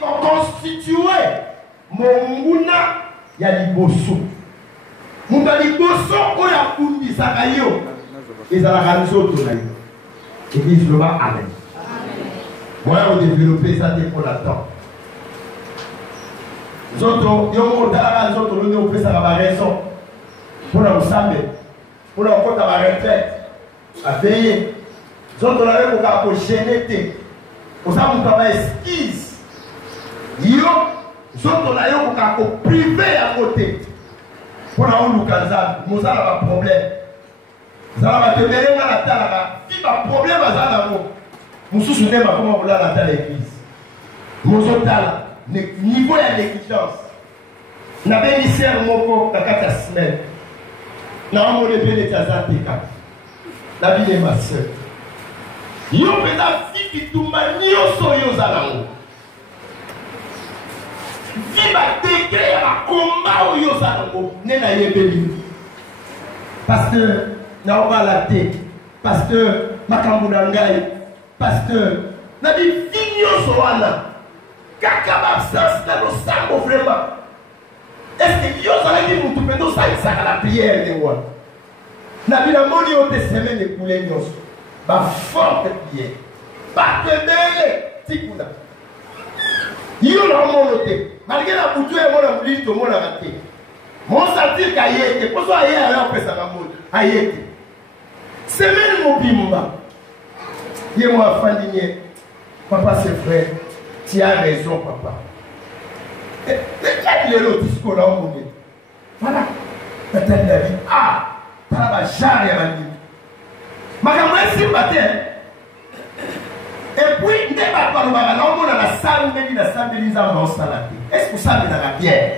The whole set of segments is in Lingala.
constitué monguna ya liboso. Munda liboso oya kundisaka yo. Ezalaka nzoto na yo. Église le va amen. Moi on développer ça dès pour l'attendre. Nzoto yo mo dala nzoto lo ne opesa ba raison. Pour la musambe. Pour la kota ba retraite. A payer. Nzoto la ko ka ko gêner. Osa mu ka esquisse. Yo nzoto la yo ko ka ko privé à côté. Pour la on lukanza, moza la problème. Ça va te mener dans la table. Si ma problème va ça là, nous souvenons pas comment on l'a la table l'église. Mon total, niveau de négligence. N'a pas initié un mot pour la 4 semaines. N'a pas monté les tazateka. La vie est ma soeur. Yo pesa fille qui tout manio soyo zalango. Si ma décret à combat yo zalango, n'est na yebeli. Pasteur Naoba Laté, pasteur Makambunangai, pasteur Nabi Vigno Soana, Kaka absence dans le sang vraiment. Est-ce que Dieu a dit que nous pouvons faire la prière de moi? Nabi la moni au semaine de poulet nos, ma forte prière, pas que de tikuna. Yo la monoté, malgré la bouture et mon amour, tout le monde a raté. Mon sentir qu'aïe, pour ça aïe alors que ça va mourir, aïe. Semaine mon bimba. Dis moi Fandigne, papa c'est frère, tu as raison papa. Et quel est l'autre discours là au monde? Voilà, peut-être la vie. Ah, ça va jamais à la vie. Ma camarade c'est matin. Et puis, n'est pas par le bas, là on a la salle, mais la salle de l'Isa dans salade. Est-ce que ça me dans la bière?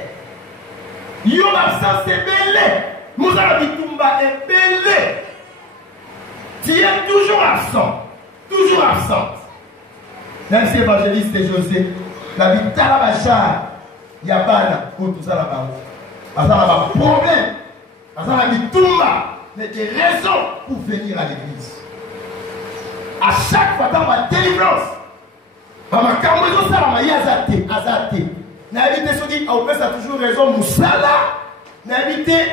Yo absence c'est belé. Nous avons dit Tumba est belé. Tu es toujours absent. Toujours absente. Même si évangéliste José, la vie Talabacha, Yabana, pour tout ça là-bas. Parce qu'il y a un problème. Parce qu'il y a mis Tumba, mais des raisons pour venir à l'église. À chaque fois dans ma délivrance, dans ma camouflage, ça m'a yazate, azate. N'habitez ce qui a toujours raison, Moussala. N'habitez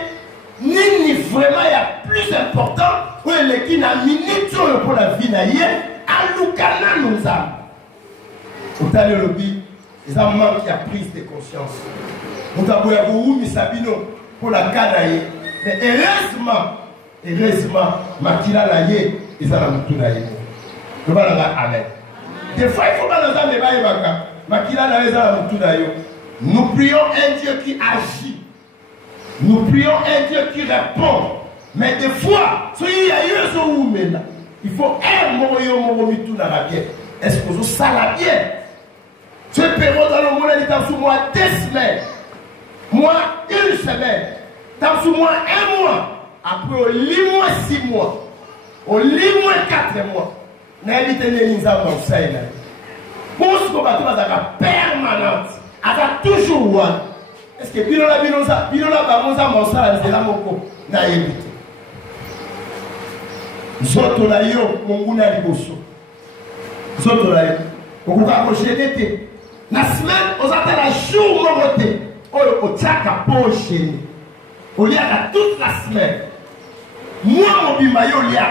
ni vraiment, il y a plus important. Oui, les qui n'a minute pour la vie naïe, à l'Oukana nous a. Au talent lobby, les amants qui a prise de conscience. Nous avons eu Misabino pour la canaille. Mais heureusement, Makila naïe, ils ont la moutou naïe. Nous allons dire Amen. Des fois, il faut pas nous amener Baïbaka. Makila naïe, ils ont la moutou naïe. Nous prions un Dieu qui agit. Nous prions un Dieu qui répond. Mais des fois, il faut un mot dans la bière. Est-ce que vous savez la bière? Ce période dans le monde, il est sous moi 2 semaines. Moi, 1 semaine. Dans sous moi 1 mois. Après, au lit moi 6 mois. Au lit moi 4 mois. N'invitez les gens dans ça. Pour ce qu'on va faire permanente. À toujours one. Est-ce que Binola, c'est la moko. N'a évité. Zoto la yo, monguna liboso. Zoto la yo. Okuka ko chenete. La semaine, on attend la jour monoté. On tchaka po chéni. On y a toute la semaine. Moi, mon bimayo lia.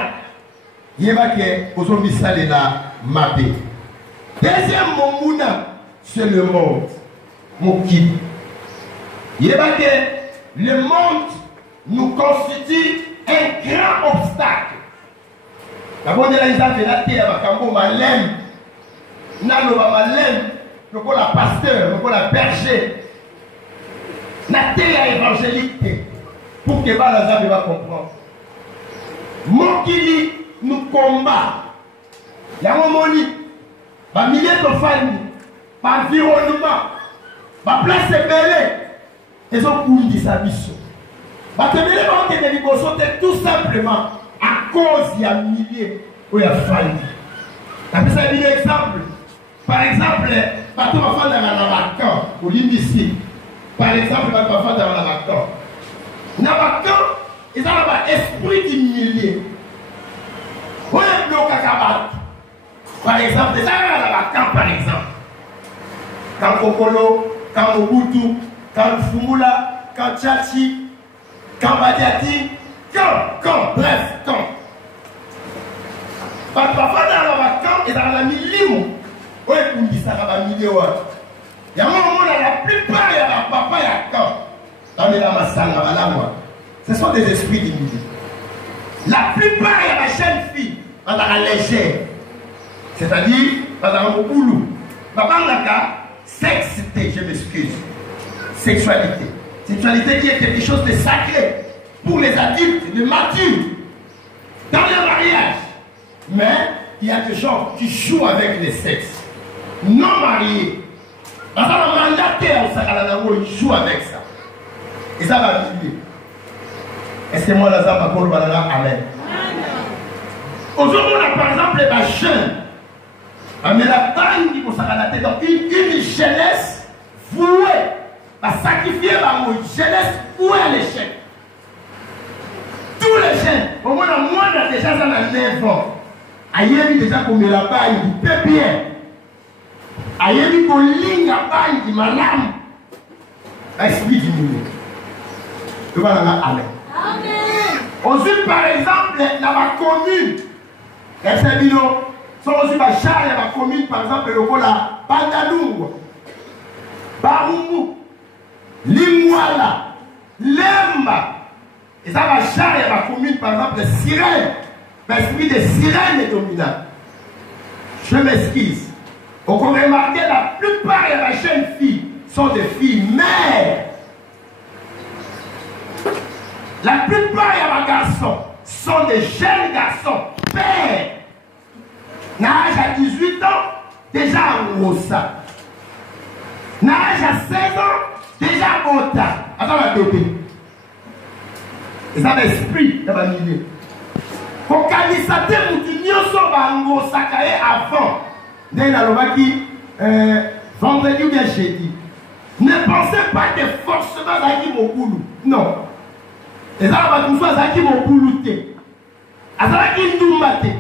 Yeba ke, aujourd'hui, ça est là, mabé. Deuxième monguna, c'est le monde. Mon kid. Yeba ke, le monde nous constitue un grand obstacle. La bonne là, ils ont fait la terre, Makambo, Malem, Nano, Malem, le la pasteur, le la berger. La terre évangélique, pour que Balazar va comprendre. Mokili nous combat. Il y a un moment, il milliers de familles, par environnement, ma place est belée. Ils ont couru de sa mission. Ma télé, tout simplement. À cause il y a milliers où il y a fallu. Après ça, il y a un exemple. Par exemple, quand on va faire dans la vacances, au lycée, par exemple, quand on va faire dans la vacances, dans la vacances, ils ont un esprit du millier. Où est le cacabat? Par exemple, ils ont la vacances, par exemple. quand Kokolo, quand Mobutu, quand Fumula, quand Tchachi, quand Badiati, quand, bref, quand. Parfois dans la camp et dans la milieu, oui, pour dire ça, dans la milieu, il y a un moment où la plupart, il y a un papa, il y a quand. Ce sont des esprits du milieu. La plupart, il y a la jeune fille, dans la légère. C'est-à-dire, dans le boulot. Papa, sexité, je m'excuse. Sexualité. Sexualité qui est quelque chose de sacré pour les adultes, les matures, dans le mariage. Mais il y a des gens qui jouent avec les sexes. Non mariés. Dans le mandataire, ils jouent avec ça. Et ça va vivre. Est-ce que moi, là, ça va pour Amen. Aujourd'hui, on a par exemple les jeunes. Mais la bagne qui pour la tête, donc une jeunesse vouée à sacrifier une jeunesse vouée à l'échec. Tous les jeunes, au moins on a déjà ça dans 9 ans. Ailleurs, déjà comme la bagne, il peut bien. Ailleurs, qu'on ligne la bagne, il m'a l'âme. Esprit du milieu. Tu vas là, Amen. Ensuite, par exemple, dans ma commune, les serviteurs sont aussi ma charge dans ma commune, par exemple, le Gola, Bandalungu, Barumbu, Limwala, Lemba. Et ça va charge dans ma commune, par exemple, Sirène. L'esprit de Sirène est dominant. Je m'excuse. On peut remarquer la plupart de la jeunes filles sont des filles mères. La plupart de mes garçons sont des jeunes garçons, pères. N'âge à 18 ans, déjà en Rosa. N'âge à 16 ans, déjà en Bota. Attends, ma bébé. Et ça, l'esprit de ma milieu. Pour qualifier mon sur Bango Sakae avant. Vendredi ou bien jeudi. Ne pensez pas que forcément Zaki Mokoulou. Non. Et ça va tout faire Zaki Mokoulou. Azaki Ndoumate.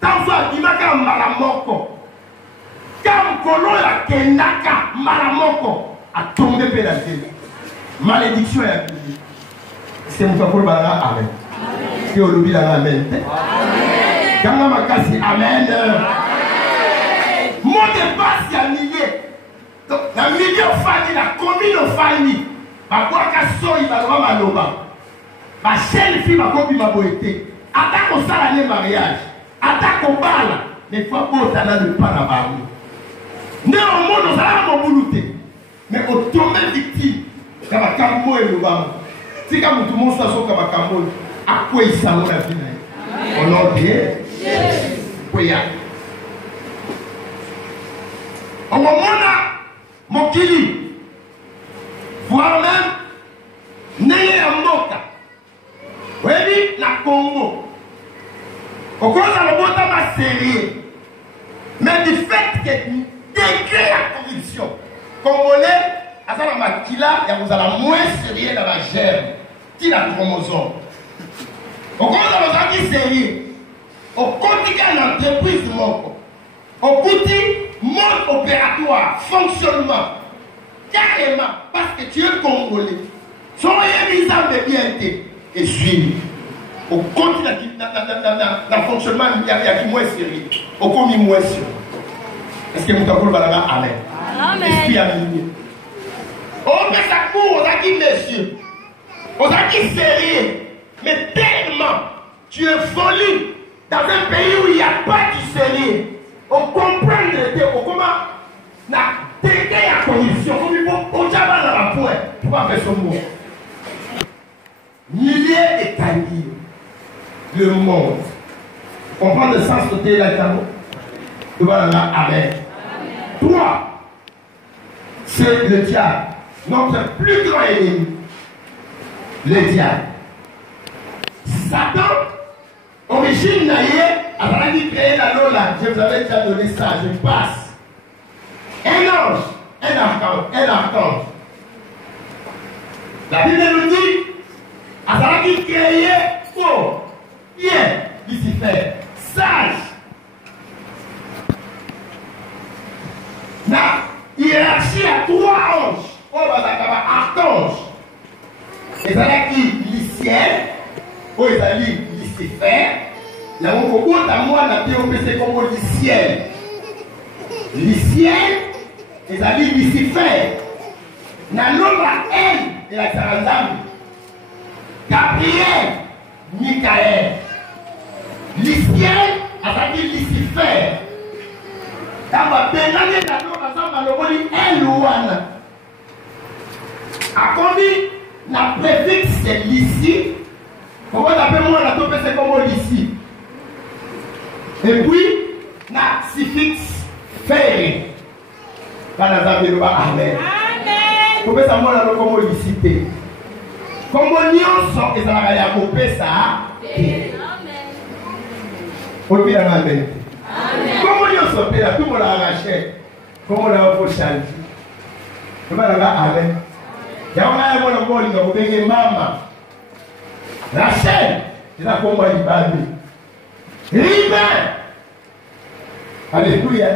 Tant soit Dimaka Malamoko. Kam Kolo la Kenaka Malamoko. A tombé pédagogique. Malédiction est appuyée. C'est mon papa Bala. Amen. Que au lobby la Amen. Quand ma casse Amen. Mon débat c'est un millier. Donc la million famille, la commune famille. Ma boîte il va droit ma loba. Ma chaîne fille ma copine ma boité. Attaque au salarié mariage. Attaque au bal. Mais fois pour t'en as le pas la barre. Néanmoins, nous allons m'emboulouter. Mais au tombé victime, comme un cambo et le bas. Si comme tout le monde soit comme un cambo, à quoi il s'en va la vie? Au nom de Dieu. Oui. Au moment là, mon kili, voire même, n'ayez un moka. Oui, la Congo. Au cours de la moto, ma série. Mais du fait que décret la corruption, Congolais, à ça, la maquila, il y a moins sérieux dans la germe, qui la chromosome. Au cours de la qui sérieux, au quotidien l'entreprise du monde, au quotidien, mode opératoire, fonctionnement, carrément, parce que tu es Congolais, son mis en bien et suivi. Au compte dans le fonctionnement, il y a qui moins sérieux. Au commis moins sérieux. Est-ce que vous avez là? Amen. Esprit à milieu. Oh, mais ça court, on a dit monsieur. On a dit sérieux. Mais tellement tu es folie dans un pays où il n'y a pas du sérieux. On comprend comment la traité à condition. On ne pas dans la pointe. Tu vas faire ce mot. Milliers et taillis. Le monde. On prend le sens côté là, tu vas là, Amen. Toi, c'est le diable, notre plus grand ennemi. Le diable. Satan, origine naïe, avant de créer la Lola, je vous avais déjà donné ça, je passe. Un ange, un archange. La Bible nous dit, avant de créer, oh, bien, Lucifer, sage. La hiérarchie archange. Et ça là qui lycien, ou ils allaient Lucifer. Là on compte à moi la théopécé comme lycien. Lycien, ils allaient Lucifer. Na nombre elle et la Sarandam. Gabriel, Michael. Lycien, c'est-à-dire Lucifer. Dans ma pénalité, la nombre ensemble, le elle ou Anna. A combien la préfixe c'est l'ici. Comment on appelle moi la taupe c'est comme l'ici. Et puis, la suffixe faire. Dans la Amen. Amen. Comment ça moi la comme licité. Comment nyonso et ça va aller à couper ça. Amen. Amen. Amen. Comment nyonso là tout le monde a arraché. Comment on a fait ça. Comment on a amen. Yaona yabo na boli nga kubenge mama. Rachel, ila komba libabi. Riba. Alléluia.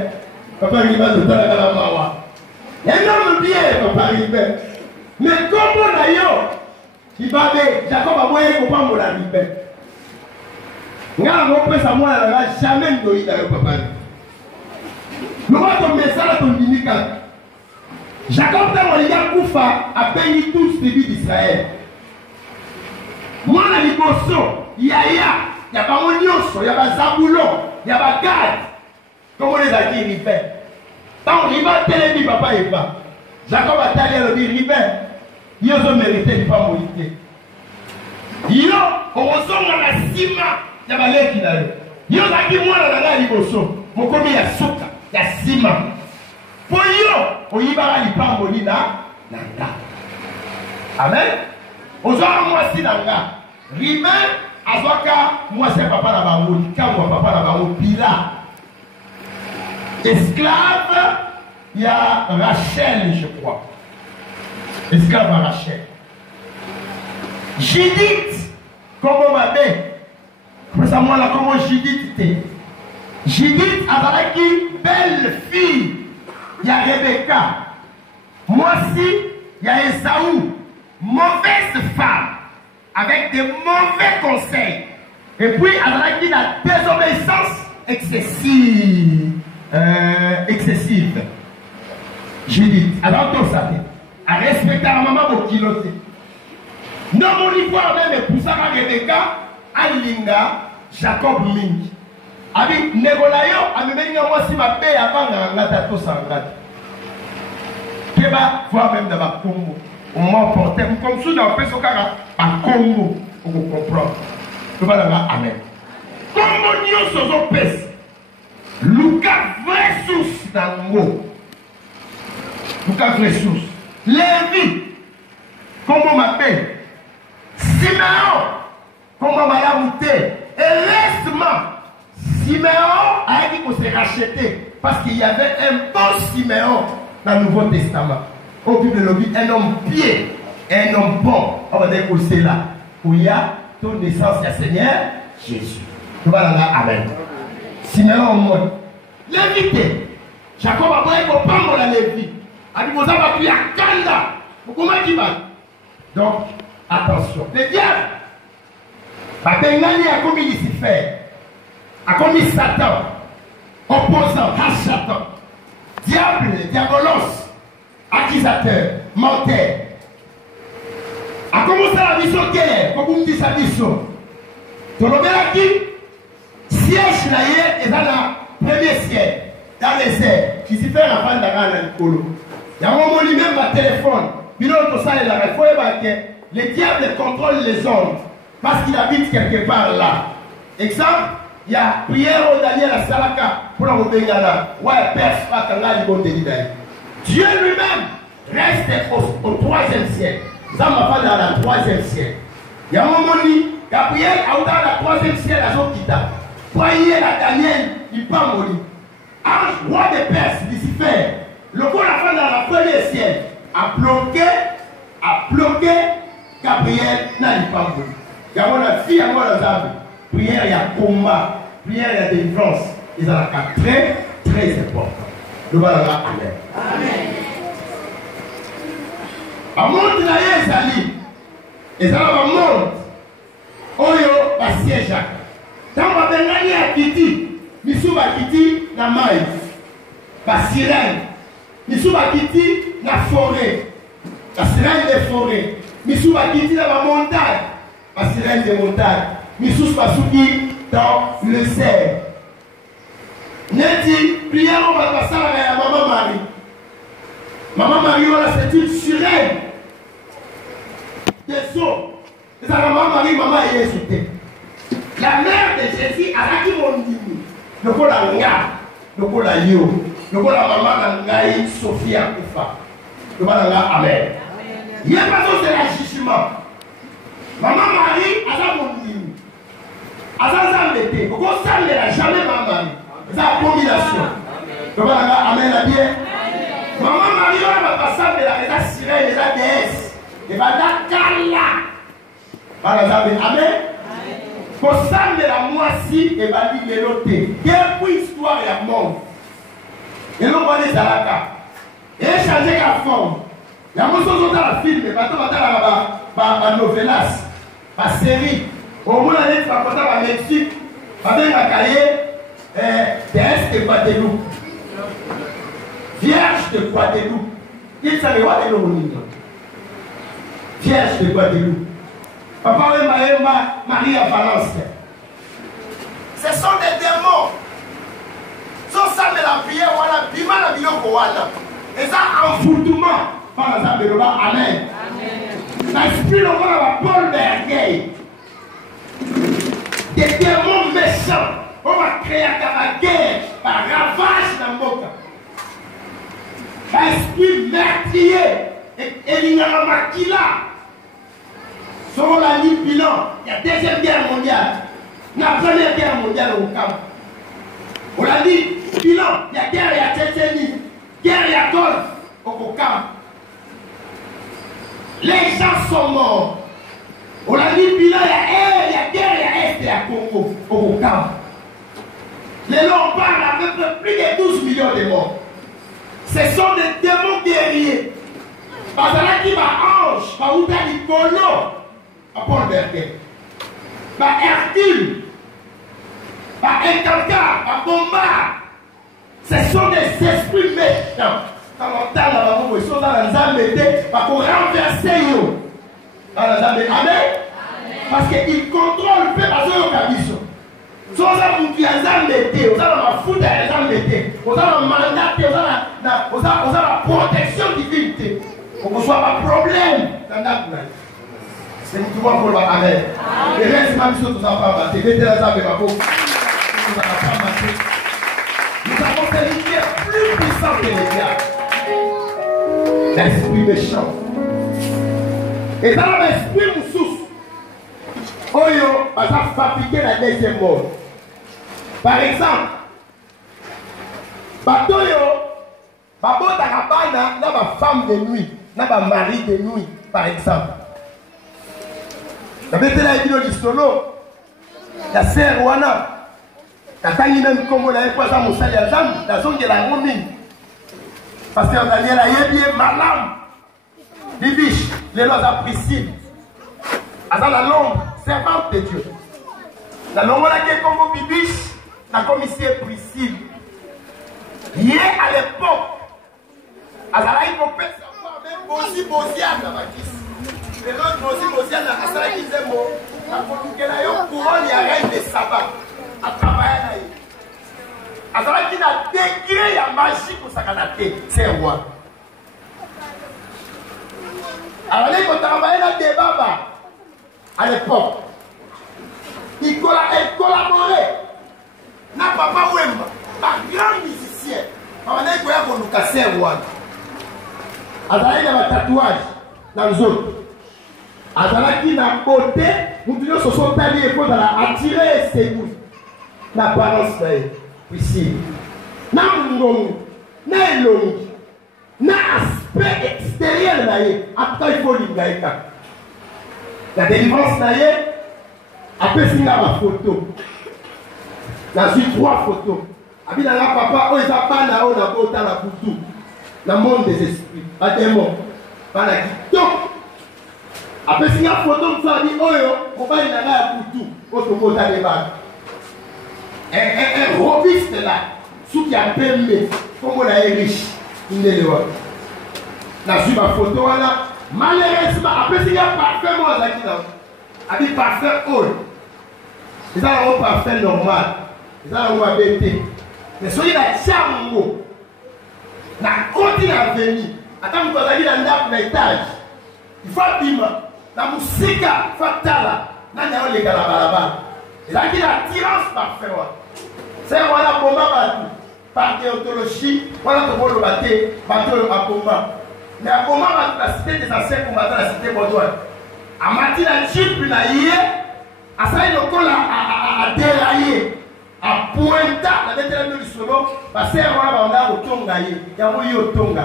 Papa riba de tala kala mawa. Yendo mbie papa riba. Mais kombo na yo. Kibabe, Jacob a moyen ko pambo la riba. Nga mo pesa moi la jamais ndo ida yo papa. Nous va tomber ça la ton dinika. Jacob Koufa a béni tous les tribus d'Israël. Moi, la Liboso, Yaya, il y a pas Onioso, il y a pas Zabulon, il y a pas Gad. Comment les a dit, il fait. Tant il va télé, papa et pas. Jacob a télé, il dit, il fait. Il a mérité de pas mourir. Il a, on ressemble à la Sima, il y a pas l'air qu'il a eu. Il a dit, moi, la Liboso, mon commis, il y a Souka, il y a Sima. Pour yo, oyibara lipambo ni na nanga. Amen. Ozoa moi si nanga. Rime azoka moi c'est papa na bango, kamwa papa na bango pila. Esclave, il y a Rachel, je crois. Esclave à Rachel. Judith, comment ma belle? Pour ça moi là comment Judith était. Judith a qui belle fille. Il y a Rebecca. Moi aussi, il y a Esaou. Mauvaise femme. Avec des mauvais conseils. Et puis, elle a dit la désobéissance excessive. Judith. Alors, tout ça. À respecter la maman pour kiloter. Non, mon histoire même, pour ça, Rebecca, Alinga, Jacob Mingi. Avec Negolayo, avec moi si ma paix avant la tout sangat. Keba, voir même dans ma Congo. On m'a porté, comme ça dans le Pesokara, à Congo, on comprend. Tu vas là, amen. Comme nous sommes pes, Lucas vrai source dans le mot. Lucas vrai source. Lévi, comment on m'appelle? Siméon, comment on m'a lamenté? Et laisse-moi. Siméon a dit qu'on s'est racheté parce qu'il y avait un bon Siméon dans le Nouveau Testament. Au Bible de l'Obi, un homme pieux, un homme bon. On va dire que c'est là où il y a ton naissance, il y a Seigneur Jésus. Tu vas là, amen. Siméon en mode. L'évité. Jacob a pris pour prendre la Lévi. A dit, vous avez pris à Kanda. Comment il va? Donc, attention. Le diable, a commis Lucifer. A commis Satan, opposant à Satan, diable, diabolos, accusateur, menteur. A commencé la mission guerre, comme vous me dites sa mission. Tu as dit, siège naïe est dans la première siège, dans les airs, qui s'y fait la fin de la rana de Kolo. Il y a un moment lui-même ma téléphone, il faut le diable contrôle les ondes, parce qu'il habite quelque part là. Exemple, il y a prière au Daniel à Salaka pour la Robengana. Ouais, Perse, Dieu lui-même reste au 3e siècle. Ça m'a pas dans la 3e siècle. Il y a un moment où Gabriel a dans la 3e siècle à son kita. Prière à Daniel, il pas mourir. Ange, roi de Perse, Lucifer, le coup la fin dans la 1er siècle, a bloqué Gabriel, n'a pas mourir. Il y a une fille à moi dans la prière, il y a combat, prière, il y a délivrance. Ils ont un cas très, très important. Nous allons là, amen. Amen. bamonte na ye ezali ezala bamonte oyo basiégeaka ntango babengani akiti misu bakiti na mai basirene misu bakiti na forêt basirene de forêt misu bakiti na bamontagne basirene de montagne misusu basuki dans le cerf neti prière oyo bato basalaka ya mama Marie. Maman Marie, c'est une sirène des eaux. C'est ça, maman Marie, maman est Jésus. La mère de Jésus, elle a dit mon Dieu. Le coup la nga, le coup la yo, le coup la maman Nangaï, Sophia Koufa. Le coup la nga, amen. Il n'y a pas d'autre jugement. Maman Marie, elle a mon Dieu. Elle a embêté. Pourquoi ça ne l'a jamais maman Marie? C'est une abomination. Le coup la nga, amen, la bien. Maman Marie, elle va passer de la sirène, de la déesse. Elle va dire Kala. Amen. Pour ça, de la moissie, elle va dire l'autre. Quelle histoire et la mort. Et l'on va les alaka. Et changer la forme. Il y a beaucoup de choses dans la film, mais maintenant, on va dans la novelas, la série. Au moins, on va dans la Mexique, on va dans la cahier, déesse de Guadeloupe. Vierge de Guadeloupe. Il savait quoi de l'eau. Vierge de Guadeloupe. Papa et Marie à Valence. Ce sont des démons. Sans ça, mais la prière, voilà, bima la bio koala. Et ça, envoûtement. Par exemple, le bas, amen. L'esprit, le va Paul Bergay. Des démons méchants. On va créer la guerre par ravage dans le monde. Esprit meurtrier et il y a un maquila. Selon la ligne bilan, il y a la deuxième guerre mondiale, la première guerre mondiale au camp. On l'a dit, bilan, il y a guerre, il y a Tchétchénie, guerre, il y a Golfe au camp. Les gens sont morts. On l'a dit, bilan, il y a guerre, il y a Est, il y a Congo au camp. Les lots parlent à peu près plus de 12 millions de morts. Ce sont des démons guerriers. Parce que là, qui va ange, va où t'as dit polo, à Paul Berger. Va Hercule, va Encanca, va Bomba. Ce sont des esprits méchants. Quand on entend la maman, ils sont dans la zambété, va qu'on renverser eux. Dans la zambété. Amen. Parce qu'ils contrôlent le peuple à ce moment. Si on a un métier, on a la foudre à un métier, on a un mandat, on a la protection divine. Pour qu'on soit pas problème dans notre vie. C'est tout le monde pour le amen. Et reste ma mission, tout ça va pas battre. Mettez la zame et ma peau. Tout ça va pas battre. Nous avons des lumières plus puissantes que les gars. L'esprit méchant. Et dans l'esprit moussous, Oyo, on va fabriquer la deuxième mort. Par exemple, Batoyo, Babo Takabana, n'a pas femme de nuit, n'a pas mari de nuit, par exemple. La bête là, il dit solo, la sœur Wana, la tangi même comme on a pas ça, mon salaire, la zone de la romine. Parce que Daniel a yébié malam, les biches, les lois apprécient. Dans la langue, servante de Dieu. La langue là qui est comme bibiche, la commissaire Priscille. Hier à l'époque, à la ligne on peut savoir même Bosi dans ma kiss. Les autres Bosi dans la salle qui disait bon, la politique là yo couronne il y a reine de sabbat à travailler là. À la qui n'a décret la magie pour sa canapé, c'est roi. Alors là quand travaille là des babas à l'époque, il collaborait. Na papa Wemba, un grand musicien. On a dit qu'on nous cassait un roi. Azalaki na tatouage dans le zone. Azalaki na beauté, nous disons ce sont taillés pour attirer ses goûts. L'apparence ici. Na ngongo, na elongi, na aspect extérieur après il faut l'ingaïka. La délivrance après c'est ma photo. J'ai 3 photos. Abina la papa, on est à Bana, on a beau dans la boutou. Dans le monde des esprits, pas des mots. bana kitoko. Après si la photo ça dit oyo, on va y aller à Poutou, autre côté de bas. Un robiste là, sous qui a pembe, comme on a riche, il est là. La suite ma photo là, malheureusement, après si il y a parfait moi là qui là, avec parfait haut. Ils ont un parfait normal, ils ont un BT. Mais soyez la chambre, la continue à venir. Attends, vous allez dans l'étage. Il faut bima. La musique fatale. N'a pas les gars là-bas. Il a dit l'attirance parfaite. C'est voilà pour moi par déontologie. Voilà pour le bateau à combat. Mais à combat, la cité des anciens combattants, la cité Bordeaux. À matin, la chip, la yé. À ça, il y a déraillé. À pointa, la détermination du solo. Parce que voilà, on a au tonga. Il y a au tonga.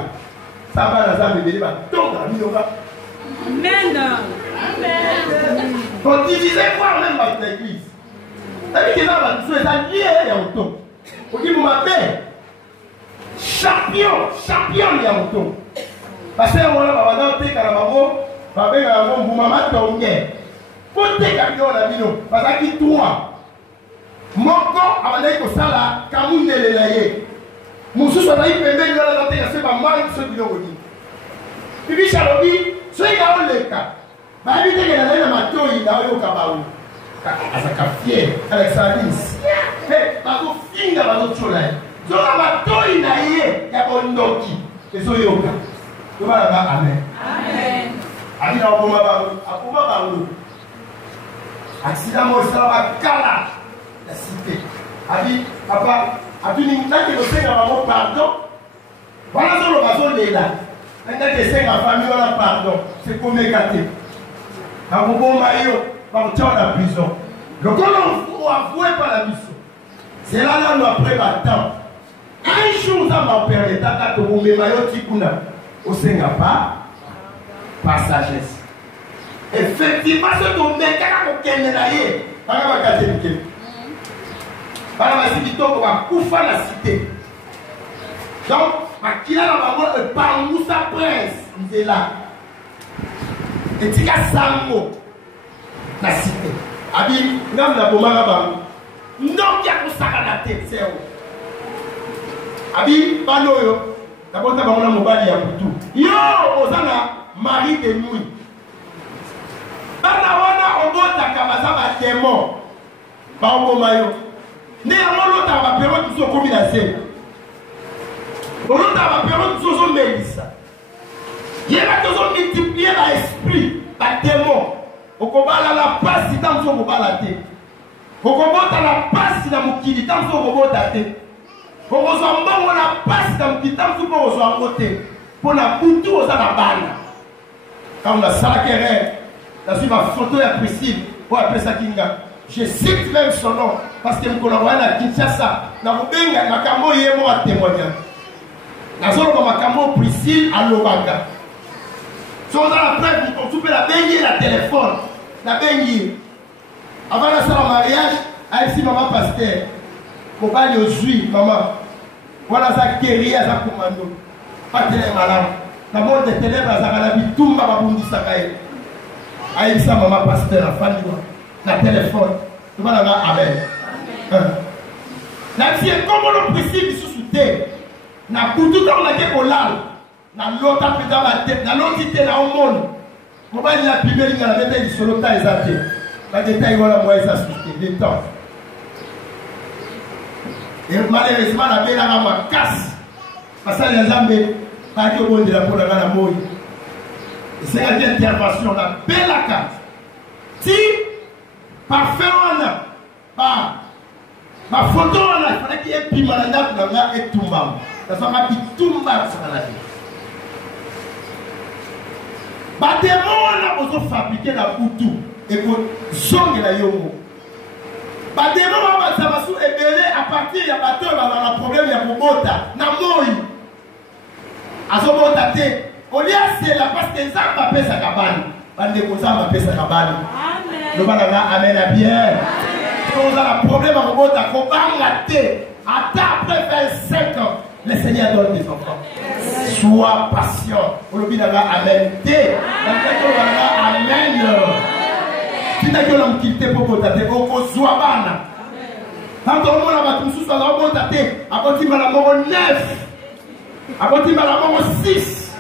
Ça va dans la maison, tonga. Amen. Amen. Pour diviser quoi même dans l'église. C'est-à-dire que là, on est lié à l'auto. Pour dire, vous m'appelez champion il y a l'auto. Parce que on a un peu de maman tongue. Pour te camion la mino, parce que toi, mon corps a dit que ça là, Kamoun de l'élayé. Mon sous a dit que le gars là, c'est pas mal ce qu'il a dit. Puis Chalobi, ce qu'il a eu le cas. Bah, il dit qu'il a eu un maton, il a eu au Kabaou. Azaka fier, Alexandre. Mais, ma fille n'a pas d'autre chose là. Donc, un maton, il a eu, il y a un doki. Et so yoga. Tu vas là-bas, amen. Amen. Ami na oboma bango. Accident mo sala kala la cité. Abi papa, atu ni ndake ko senga bango pardon. Voilà zo lo bazo lela. Ndake senga famille wala pardon. C'est comme gâté. Na oboma yo, ba ko la prison. Le colon faut avouer par la mission. C'est là nous après temps. Un jour ça m'a permis tata to bomema yo tikuna. Au senga pas sagesse. Effectivement, ce qu'on met, quand on est là, on va casser le cœur. Par la cité, on va couper la cité. Donc, qui a la maman, par nous sa prince, il est là. Et tu as Sango, la cité. Abi, nous avons la bombe là-bas. Non, il y a pour ça à la tête, c'est où. Abi, Panoyo, d'abord, tu as mon mobile, il y a pour tout. Yo, Osana, mari de nuit. Bana wana obotaka baza ba démon ba oboma yo ne amolota ba pero tuso komi na se olota ba pero tuso melisa yeba tuso multiplier ba esprit ba démon okobala la pasi tamso kobala te okobota la pasi na mukili tamso kobota te okozwa mbongo na pasi na mukili tamso kozwa ngote pona butu ozana bana quand la salakere. Je suis ma photo est précise pour appeler ça Kinga. Je cite même son nom parce que je collabore à Kinshasa. Je suis Makambo Yemo à témoigner. Je suis Makambo Priscille à Lobanga. Si on a la preuve, on peut la baigner la téléphone. La baigner. Avant la salle en mariage, elle dit maman pasteur. On va aller au juif, maman. Voilà ça guérir à sa commando. Pas tellement malade. La mort des ténèbres, ça va la vie tout le monde va s'akaye. Aïe, ça, maman, pasteur, la famille, la téléphone. Tout le monde a amen. La vie est comme le principe sous terre. Na kutu dans la guerre au lal. Na l'autre après dans la tête. Na l'autre était là au monde. On va la primaire, il y a la médaille sur l'autre exalté. La détail, voilà, moi, ça suscite. Les temps. Et malheureusement, la belle a ma casse. Parce que les gens, pas que au monde de la peau, la mouille. C'est une intervention, la belle carte. Si, par faire ma photo, il fallait qu'il y ait un pimalanda pour la et Toumba. Ça soit ma petite Toumba sur la vie. Des mots, on a fabriqué la Boutou et pour zongue la Yomo. Des mots, ça va sous ébélé à partir de bateau, on a un problème, il y a pour Bota, Namoi. Azobota te. Au lieu de cela, parce que ça va faire sa cabane. Bande comme ça va faire sa cabane. Nous allons amen à bien. Nous avons un problème à robot à combattre la tête. Attends après 25 ans. Le Seigneur donne des enfants. Sois patient. Amen. Amen. Si tu as quitté pour voter, pour Zouabana. Quand on a tout ça, on va voter. Après, tu vas la mort 9. Après, tu vas la mort 6.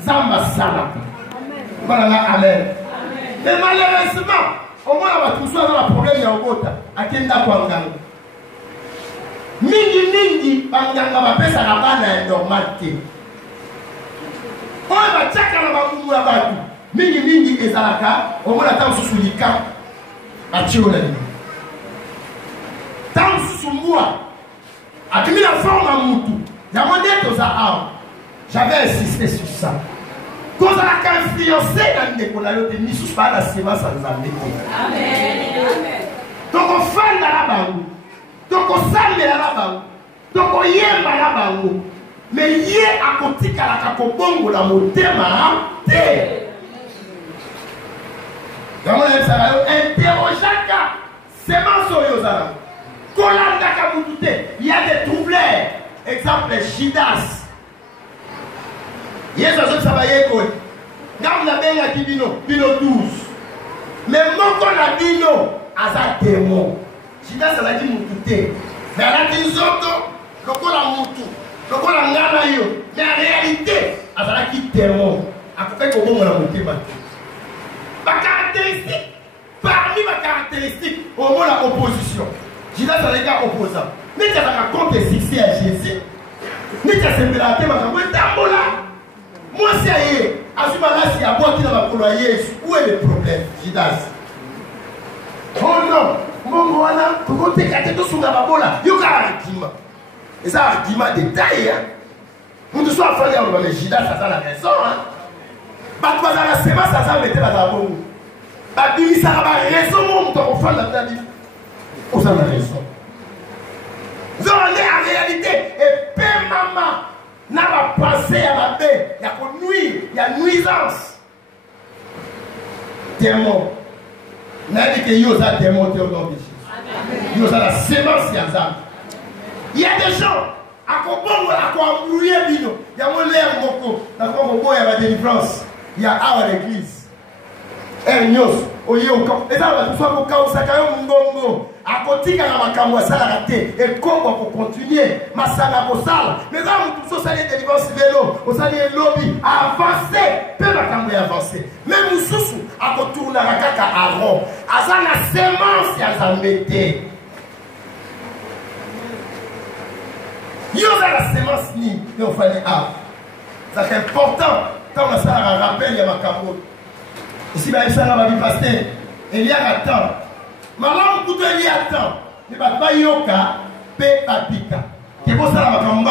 Zamba Sala. Voilà, amen. Mais malheureusement, au moins, on va tout ça dans la problème. Il y a un vote. À qui est-ce mingi banganga bapesa na bana normalité oyo batiaka na babumu ya bato mingi ezalaka omona ntango susu lika atio na lino ntango susu mbwa akimi na forme ya mutu yango nde toza awa j'avais insisté sur ça kozalaka influencé na ndeko na yo te misusu baa na semence ya nzambe te tokofanda na bango tokosambela na bango tokoyemba na bango me ye akotikalaka kobongola motema te yango nayebisaka yo interrogeaka semence oyo ozala kolandaka mutu te ya de troubleur exemple Judas yesu azokisa bayekoye ngambo nabengaki bino 12 me moko na bino aza témoin Judas alaki mutu te mais alaki nzoto lokola mutu lokola ngana yo mais en réalité azalaki témoin akokaki kobongola motema te bacaractéristique parmi bacaractéristique omona opposition Judas alaki opposant neti azalaka contre succès ya Jésus neti asembelaka te makambo etambola mwasi ya ye azwi malasi abwaki na makolo ya Yesu où est le problème Judas? Oh non mbongo wana tokoteka te tosunga babola yoka argument eza argument détail mutu so afandi aloba me Judas aza na raison bato bazala semence azambe te bazala bongo babimisaka baraison mo moto akofanda ta biso oza na raison nzora nde en réalité epemama na bapense ya babe ya konuire ya nuisance démon nayebi ke yo oza démon te au nom de Jésus yo oza na semence ya nzambe. Il y a des gens akobongola akoambrouye bino yango lere moko nakokoboya badélivrance ya awa l'église nyonso oyoka eza bato so akokausaka yo mbongo akotika na makambo asalaka te ekongo akokontinue masanga akosala mais eza motu so osali délivrance lelo osali elobi avance mpe makambo ya avance me mosusu akotournaka kaka aron aza na semence ya nzambe te. Yo a la semence ni on fallait c'est important quand on a ça un rappel il y a ma capo ici bah ça va bien passer il y a temps maman tout il y a temps mais pas yoka pe apika que bon ça va comme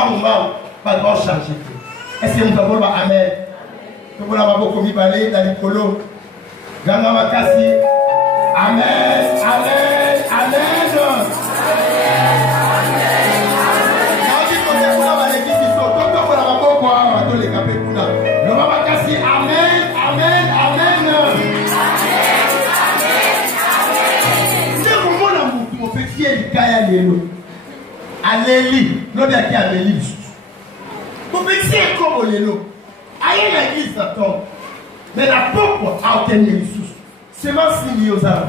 pas de changer est-ce que nous avons amen nous avons beaucoup mis balé dans les colos ganga makasi amen amen amen. Amen, amen, amen. C'est comment la moutou, mon petit Elikaya Lélo. Aléli, l'homme qui a Aléli. Mon petit est comme Lélo. Aïe l'église, ça tombe. Mais la pauvre a obtenu les sous. C'est ma signe aux arbres.